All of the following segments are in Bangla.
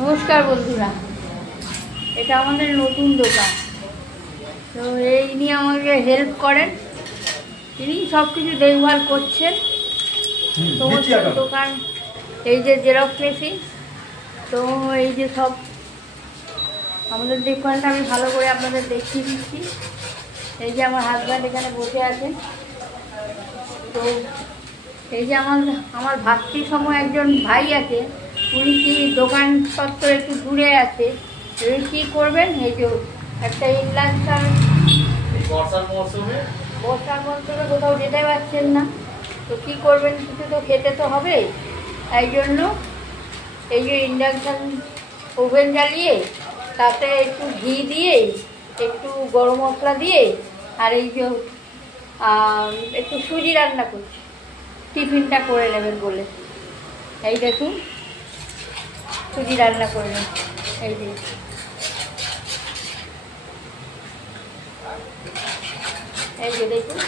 নমস্কার বন্ধুরা, এটা আমাদের নতুন দোকান। তো এই নিয়ে আমাকে হেল্প করেন, তিনি সব কিছু দেখভাল করছেন। সমস্ত দোকান, এই যে জেরক্স মেশিন, তো এই যে সব আমাদের দোকানটা আমি ভালো করে আপনাদের দেখিয়ে দিচ্ছি। এই যে আমার হাজব্যান্ড এখানে বসে আছেন। তো এই যে আমার ভাতৃসম একজন ভাই আছে, উনি কি দোকানপত্র একটু দূরে আছে, উনি কী করবেন? এই যে একটা ইন্ডাকশান, বর্ষার মরশুমে কোথাও যেতে পারছেন না, তো কী করবেন? কিছু তো খেতে তো হবে। তাই জন্য এই যে ইন্ডাকশান ওভেন জ্বালিয়ে তাতে একটু ঘি দিয়ে, একটু গরম মশলা দিয়ে, আর এই যে একটু সুজি রান্না করছি, টিফিনটা করে নেবেন বলে। এই দেখুন, সুজি রান্না করে নেন। এই যে দেখুন,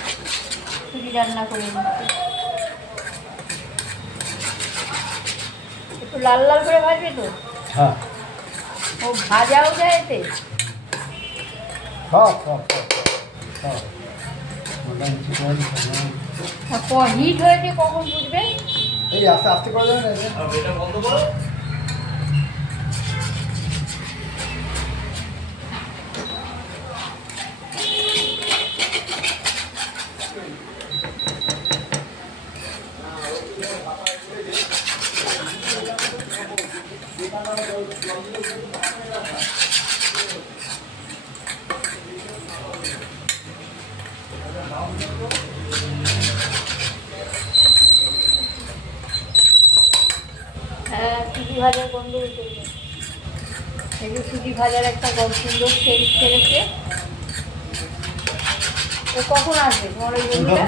সুজি রান্না করে নিচ্ছি। একটু লাল লাল করে ভাজবে তো? হ্যাঁ। ও ভাজাও যায় এতে? হিট হয়েছে কখন বুঝবে? এই আস্তে আস্তে করে দেবেন, এটা বন্ধ করো। হ্যাঁ, সুজি ভাজার গন্ধ উঠেছে। এই যে সুজি ভাজার একটা সুন্দর সেন্ট ছেড়েছে। ও কখন আসবে তোমার ওই বন্ধুটা?